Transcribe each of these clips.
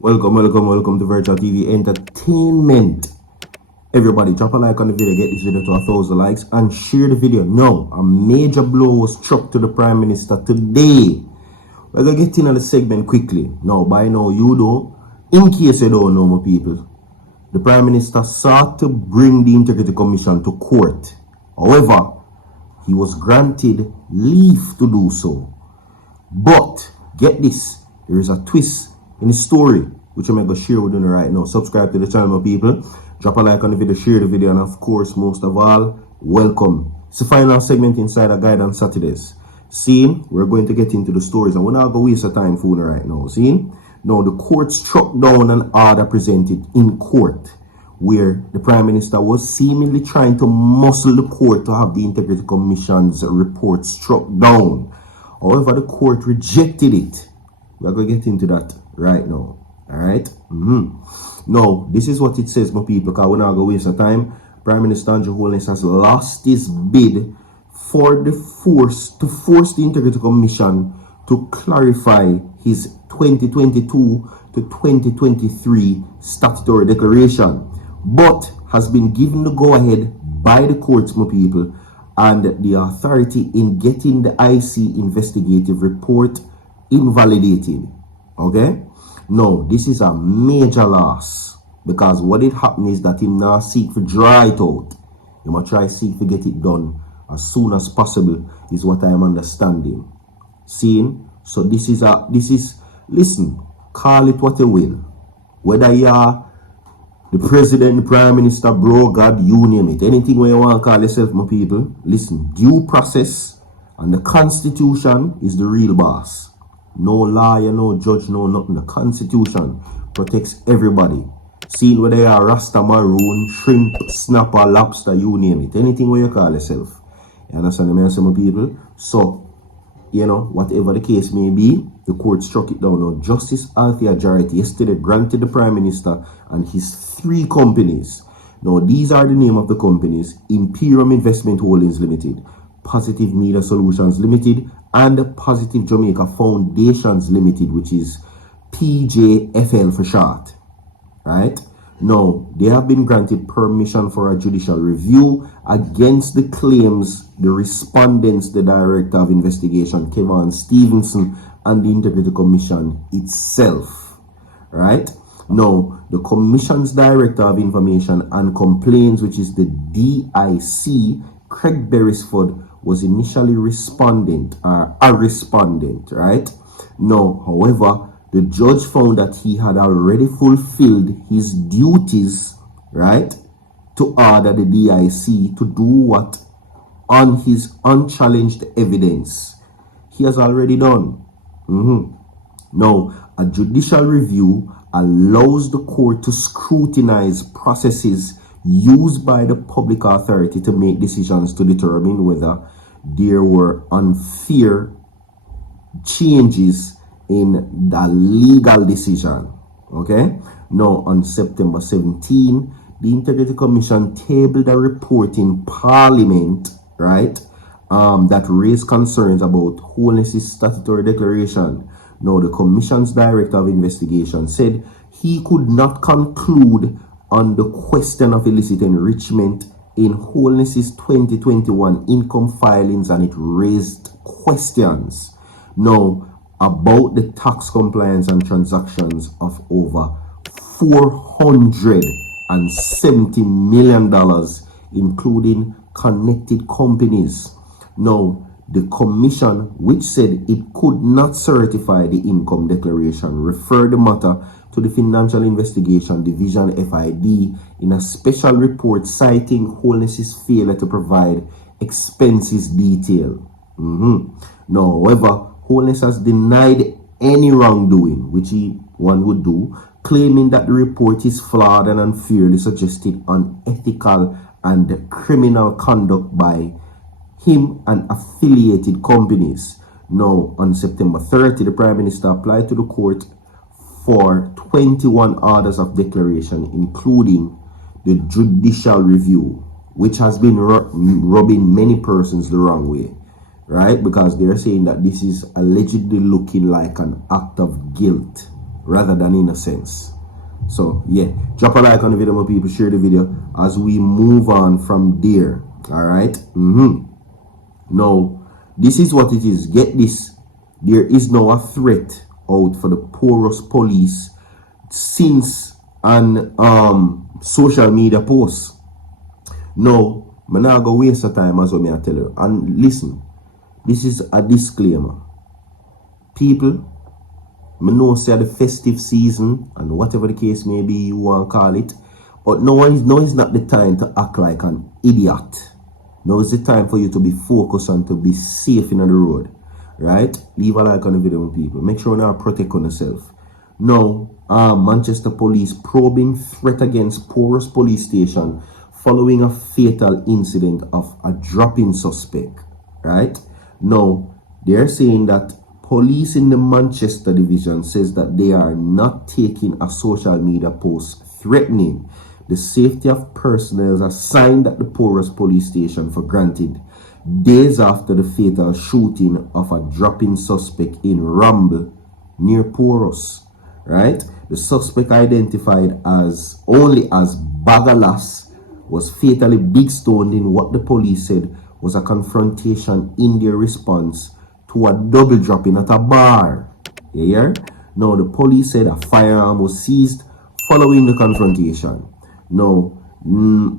Welcome to Virtual TV Entertainment. Everybody, drop a like on the video, get this video to 1,000 likes, and share the video. Now, a major blow was struck to the Prime Minister today. We're gonna get into the segment quickly. Now, by now, you know, in case you don't know, my people, the Prime Minister sought to bring the Integrity Commission to court. However, he was granted leave to do so. But, get this, there is a twist in the story, which I'm going to share with you right now. Subscribe to the channel, my people. Drop a like on the video, share the video, and of course, most of all, welcome. It's the final segment inside a Guide on Saturdays. See, we're going to get into the stories, and we're not going to waste a time fooling right now. See, now the court struck down an order presented in court, where the Prime Minister was seemingly trying to muscle the court to have the Integrity Commission's report struck down. However, the court rejected it. We're going to get into that right now. Alright? Now, this is what it says, my people, because we're not going to waste our time. Prime Minister Holness has lost his bid for to force the Integrity Commission to clarify his 2022 to 2023 statutory declaration, but has been given the go-ahead by the courts, my people, and the authority in getting the IC investigative report invalidated. Okay? Now, this is a major loss, because what it happened is that him now seek to dry it out. He must try seek to get it done as soon as possible, is what I am understanding. Seeing? So this is, listen, call it what you will. Whether you are the president, the prime minister, bro, God, you name it. Anything where you want to call yourself, my people, listen, due process and the Constitution is the real boss. No lawyer, no judge, no nothing. The Constitution protects everybody. Seeing whether you are Rasta, Maroon, Shrimp, Snapper, Lobster, you name it. Anything where you call yourself. You understand me, my people? So, you know, whatever the case may be, the court struck it down. Now, Justice Althea Jarrett yesterday granted the Prime Minister and his 3 companies. Now, these are the name of the companies: Imperium Investment Holdings Limited, Positive Media Solutions Limited, and Positive Jamaica Foundations Limited, which is PJFL for short. Right? Now, they have been granted permission for a judicial review against the claims the respondents, the Director of Investigation, Kevin Stevenson, and the Integrity Commission itself. Right? Now, the Commission's Director of Information and Complaints, which is the DIC, Craig Beresford, was initially a respondent, right? Now, however, the judge found that he had already fulfilled his duties, right, to order the DIC to do what on his unchallenged evidence he has already done. Now, a judicial review allows the court to scrutinize processes used by the public authority to make decisions to determine whether there were unfair changes in the legal decision. Okay? Now, on September 17, the Integrity Commission tabled a report in Parliament, right, that raised concerns about Holness' statutory declaration. Now, the Commission's Director of Investigation said he could not conclude on the question of illicit enrichment in Holness' 2021 income filings, and it raised questions now about the tax compliance and transactions of over $470 million, including connected companies. Now, the commission, which said it could not certify the income declaration, referred the matter to the Financial Investigation Division FID in a special report citing Holness' failure to provide expenses detail. Now, however, Holness has denied any wrongdoing, which one would do, claiming that the report is flawed and unfairly suggested unethical and criminal conduct by him and affiliated companies. Now, on September 30, the Prime Minister applied to the court for 21 orders of declaration, including the judicial review, which has been rubbing many persons the wrong way, right? Because they're saying that this is allegedly looking like an act of guilt, rather than innocence. So yeah, drop a like on the video, my people, share the video as we move on from there. All right. Now, this is what it is. Get this. There is now a threat out for the Porus police since an social media post. Now, I'm not going to waste the time as well, I tell you. And listen, this is a disclaimer. People, I know say the festive season and whatever the case may be you want to call it, but no is not the time to act like an idiot. Now is the time for you to be focused and to be safe in the road. Right? Leave a like on the video, people. Make sure you now protect on yourself. Now, Manchester police probing threat against Porus police station following a fatal incident of a drop-in suspect. Right? Now, they're saying that police in the Manchester division says that they are not taking a social media post threatening the safety of personnel assigned at the Porus police station for granted, days after the fatal shooting of a drop-in suspect in Ramble near Porus. Right? The suspect, identified as only as P0lice, was fatally big-stoned in what the police said was a confrontation in their response to a double drop-in at a bar. You hear? Now, the police said a firearm was seized following the confrontation. Now,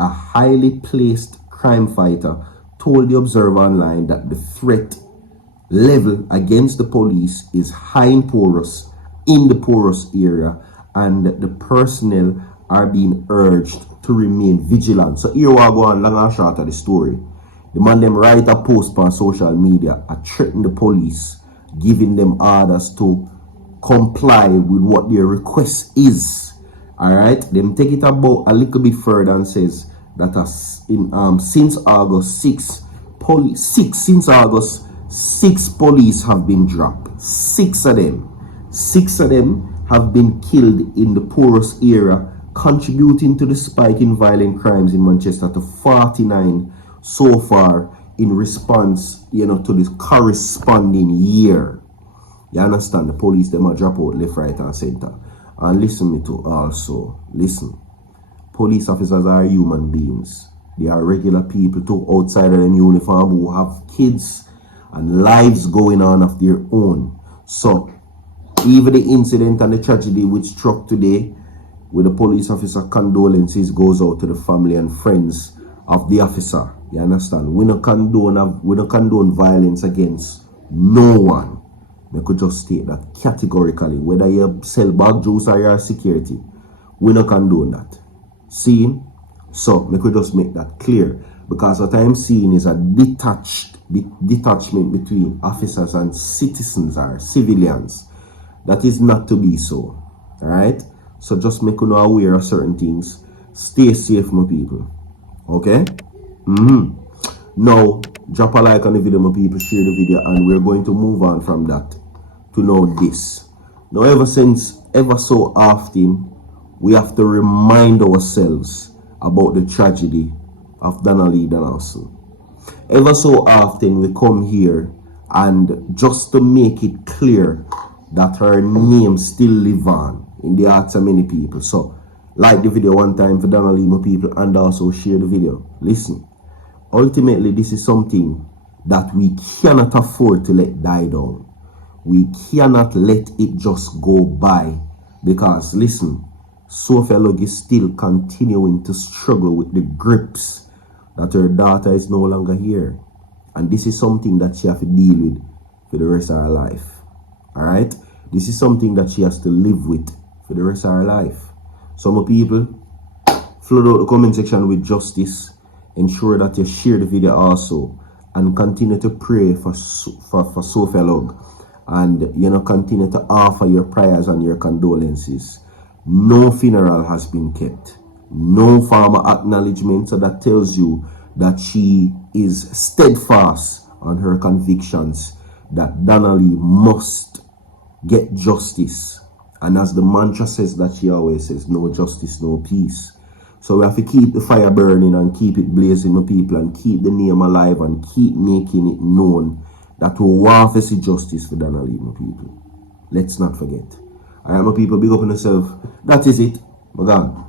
a highly placed crime fighter told the Observer Online that the threat level against the police is high in Porus, in the Porus area, and the personnel are being urged to remain vigilant. So here we go on long and short of the story. The man them write a post on social media and threaten the police, giving them orders to comply with what their request is. Alright, them take it about a little bit further and says that since August 6 police have been dropped. 6 of them have been killed in the Porus area, contributing to the spike in violent crimes in Manchester to 49 so far in response, to the corresponding year. You understand? The police, them are drop out left, right, and center. And listen me to also, listen. Police officers are human beings. They are regular people too, outside of them uniform, who have kids and lives going on of their own. So, even the incident and the tragedy which struck today with the police officer, condolences goes out to the family and friends of the officer. You understand? We don't condone violence against no one. I could just state that categorically, whether you sell bag juice or you're security, we don't condone that. See? So, I could just make that clear, because what I'm seeing is a detachment between officers and citizens or civilians. That is not to be so. Alright? So just make you know aware of certain things. Stay safe, my people. Okay? Now, drop a like on the video, my people, share the video, and we're going to move on from that to know this. Now, ever so often, we have to remind ourselves about the tragedy of Danalee Danalee. Ever so often, we come here and just to make it clear that her name still lives on in the hearts of many people. So, like the video one time for Danalee, my people, and also share the video. Listen. Ultimately, this is something that we cannot afford to let die down. We cannot let it just go by, because, listen, Sophia Lug is still continuing to struggle with the grips that her daughter is no longer here. And this is something that she has to deal with for the rest of her life. Alright? This is something that she has to live with for the rest of her life. Some people, flood out the comment section with justice. Ensure that you share the video also, and continue to pray for Sophia Lug, and continue to offer your prayers and your condolences. No funeral has been kept, no formal acknowledgement, so that tells you that she is steadfast on her convictions that Danalee must get justice. And as the mantra says that she always says, no justice, no peace. So we have to keep the fire burning and keep it blazing, my people, and keep the name alive and keep making it known that we want to see justice for Danalee, my people. Let's not forget. Alright, my people, big up on yourself. That is it. My God.